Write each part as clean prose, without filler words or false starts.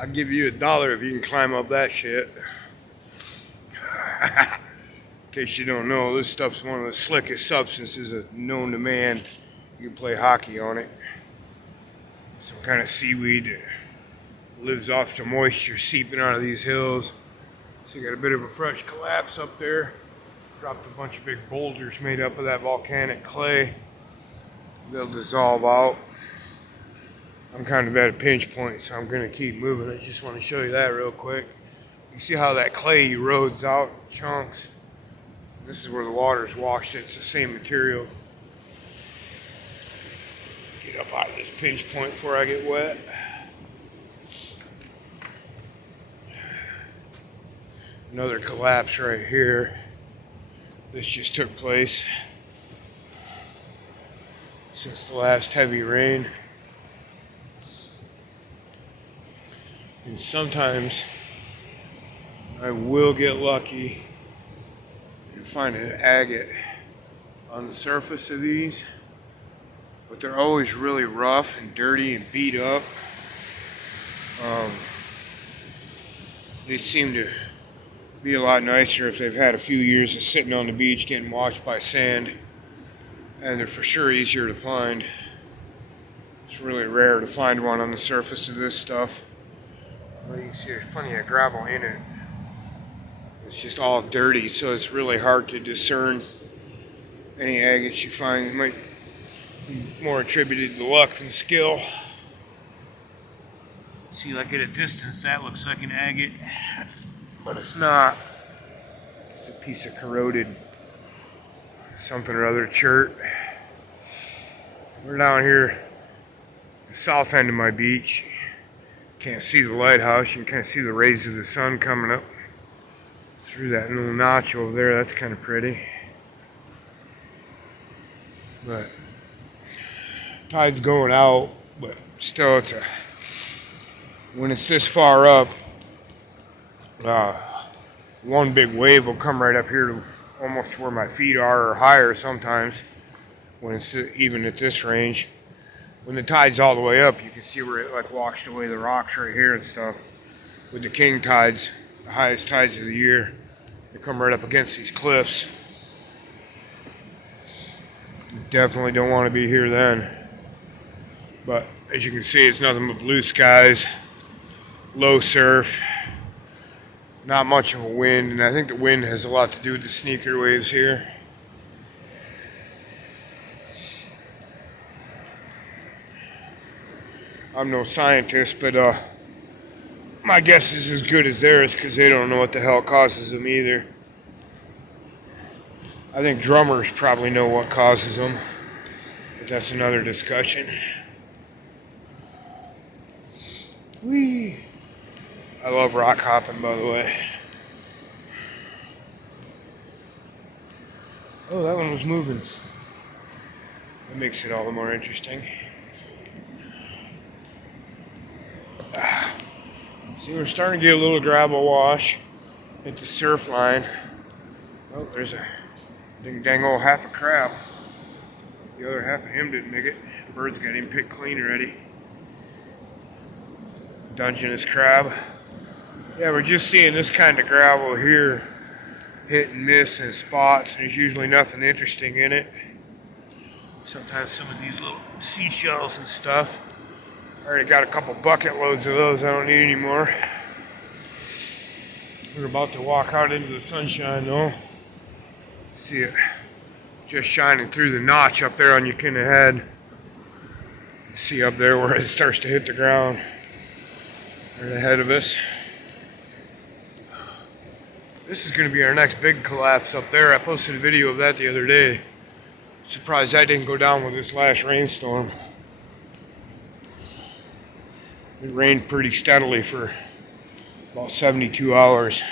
I'll give you $1 if you can climb up that shit. In case you don't know, this stuff's one of the slickest substances known to man. You can play hockey on it. Some kind of seaweed that lives off the moisture seeping out of these hills. So you got a bit of a fresh collapse up there. Dropped a bunch of big boulders made up of that volcanic clay. They'll dissolve out. I'm kind of at a pinch point, so I'm going to keep moving. I just want to show you that real quick. You see how that clay erodes out in chunks. This is where the water's washed it. It's the same material. Get up out of this pinch point before I get wet. Another collapse right here. This just took place since the last heavy rain. And sometimes I will get lucky and find an agate on the surface of these, but they're always really rough and dirty and beat up. They seem to be a lot nicer if they've had a few years of sitting on the beach getting washed by sand, and they're for sure easier to find. It's really rare to find one on the surface of this stuff. Well, you can see there's plenty of gravel in it. It's just all dirty, so it's really hard to discern any agates you find. It might be more attributed to luck than skill. See, like at a distance, that looks like an agate, but it's not. It's a piece of corroded something or other chert. We're down here, the south end of my beach. Can't see the lighthouse. You can kind of see the rays of the sun coming up through that little notch over there. That's kind of pretty. But tide's going out, but still, when it's this far up, one big wave will come right up here to almost where my feet are or higher sometimes when it's even at this range. When the tide's all the way up, you can see where it like washed away the rocks right here and stuff. With the king tides, the highest tides of the year, they come right up against these cliffs. You definitely don't want to be here then. But as you can see, it's nothing but blue skies, low surf, not much of a wind, and I think the wind has a lot to do with the sneaker waves here. I'm no scientist, but my guess is as good as theirs because they don't know what the hell causes them either. I think drummers probably know what causes them, but that's another discussion. Whee! I love rock hopping, by the way. Oh, that one was moving. That makes it all the more interesting. See, we're starting to get a little gravel wash at the surf line. Oh, there's a dang old half a crab. The other half of him didn't make it. The bird's got him picked clean already. Dungeness crab. Yeah, we're just seeing this kind of gravel here, hit and miss in spots, and there's usually nothing interesting in it. Sometimes some of these little seashells and stuff. I already got a couple bucket loads of those. I don't need any more. We're about to walk out into the sunshine though. See it just shining through the notch up there on your kind of head. See up there where it starts to hit the ground. Right ahead of us. This is going to be our next big collapse up there. I posted a video of that the other day. Surprised that didn't go down with this last rainstorm. It rained pretty steadily for about 72 hours.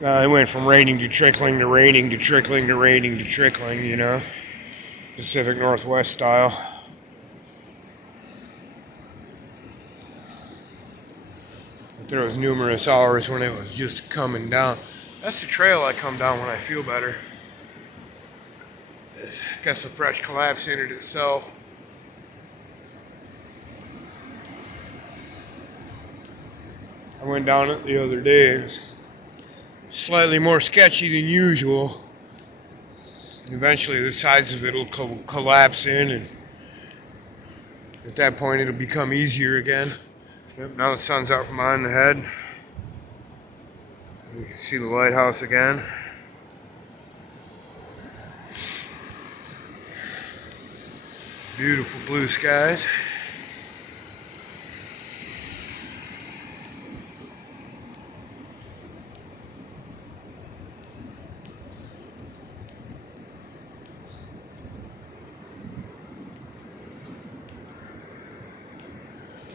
It went from raining to trickling to raining to trickling to raining to trickling, you know, Pacific Northwest style. But there was numerous hours when it was just coming down. That's the trail I come down when I feel better. Got some fresh collapse in it itself. I went down it the other day. It was slightly more sketchy than usual. Eventually the sides of it will collapse in, and at that point it'll become easier again. Yep, now the sun's out from behind the head. You can see the lighthouse again. Beautiful blue skies.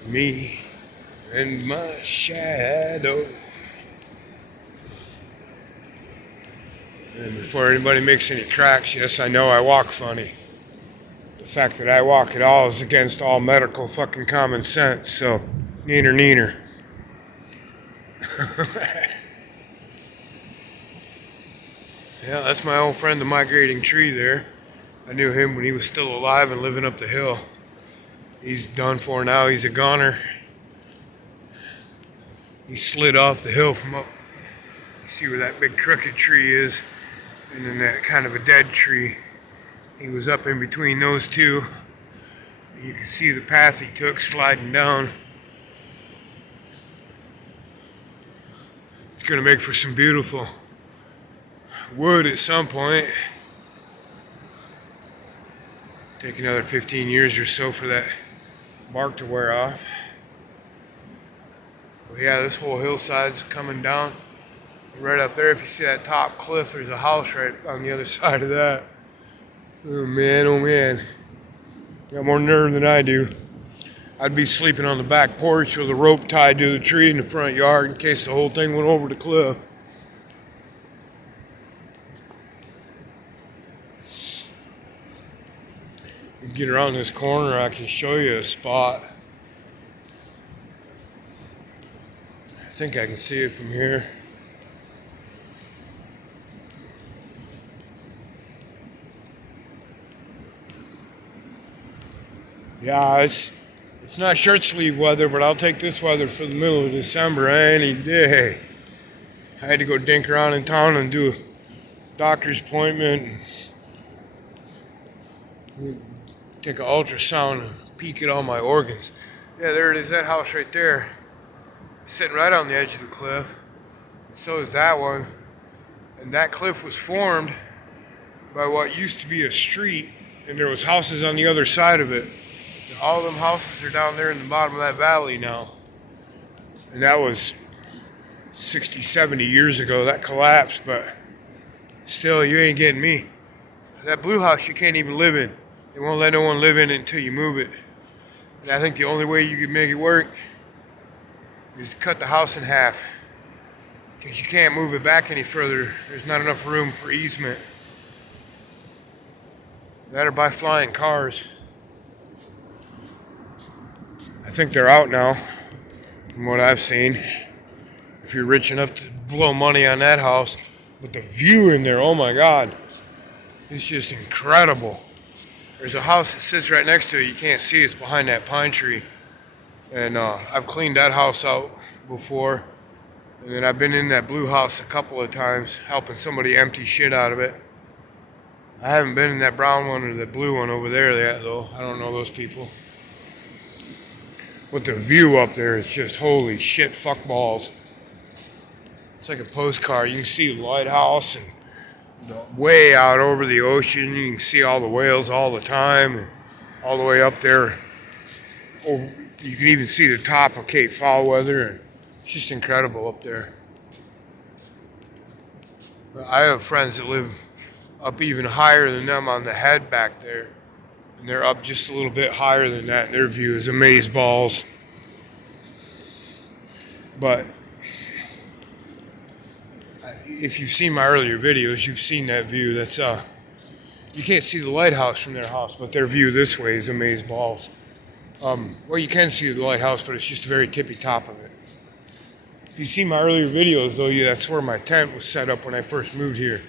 Me and my shadow. And before anybody makes any cracks, yes, I know I walk funny. The fact that I walk at all is against all medical fucking common sense, so neener neener. Yeah, that's my old friend, the migrating tree there. I knew him when he was still alive and living up the hill. He's done for now. He's a goner. He slid off the hill from up. You see where that big crooked tree is, and then that kind of a dead tree. He was up in between those two. You can see the path he took sliding down. It's going to make for some beautiful wood at some point. Take another 15 years or so for that bark to wear off. But yeah, this whole hillside's coming down. Right up there, if you see that top cliff, there's a house right on the other side of that. Oh man, got more nerve than I do. I'd be sleeping on the back porch with a rope tied to the tree in the front yard in case the whole thing went over the cliff. You get around this corner, I can show you a spot. I think I can see it from here. Yeah, it's not shirt sleeve weather, but I'll take this weather for the middle of December any day. I had to go dink around in town and do a doctor's appointment. Take an ultrasound and peek at all my organs. Yeah, there it is, that house right there. Sitting right on the edge of the cliff. So is that one. And that cliff was formed by what used to be a street, and there was houses on the other side of it. And all of them houses are down there in the bottom of that valley now. And that was 60, 70 years ago. That collapsed, but still, you ain't getting me. That blue house you can't even live in. They won't let no one live in it until you move it. And I think the only way you can make it work is to cut the house in half. Because you can't move it back any further. There's not enough room for easement. That or by flying cars. I think they're out now, from what I've seen. If you're rich enough to blow money on that house. But the view in there, oh my God. It's just incredible. There's a house that sits right next to it. You can't see. It's behind that pine tree. And I've cleaned that house out before. And then I've been in that blue house a couple of times, helping somebody empty shit out of it. I haven't been in that brown one or the blue one over there yet, though. I don't know those people. But the view up there is just holy shit, fuck balls. It's like a postcard. You can see the lighthouse and way out over the ocean. You can see all the whales all the time, and all the way up there. Oh, you can even see the top of Cape Foulweather, and it's just incredible up there. I have friends that live up even higher than them on the head back there, and they're up just a little bit higher than that, and their view is amazeballs. But if you've seen my earlier videos, you've seen that view. That's you can't see the lighthouse from their house, but their view this way is amazeballs. Well, you can see the lighthouse, but it's just the very tippy top of it. If you see my earlier videos, though, that's where my tent was set up when I first moved here.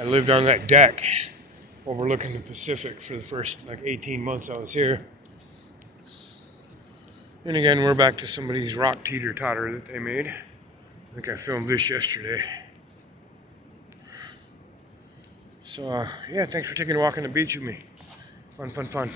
I lived on that deck, overlooking the Pacific for the first like 18 months I was here. And again, we're back to somebody's rock teeter-totter that they made. I think I filmed this yesterday. So, yeah, thanks for taking a walk on the beach with me. Fun, fun, fun.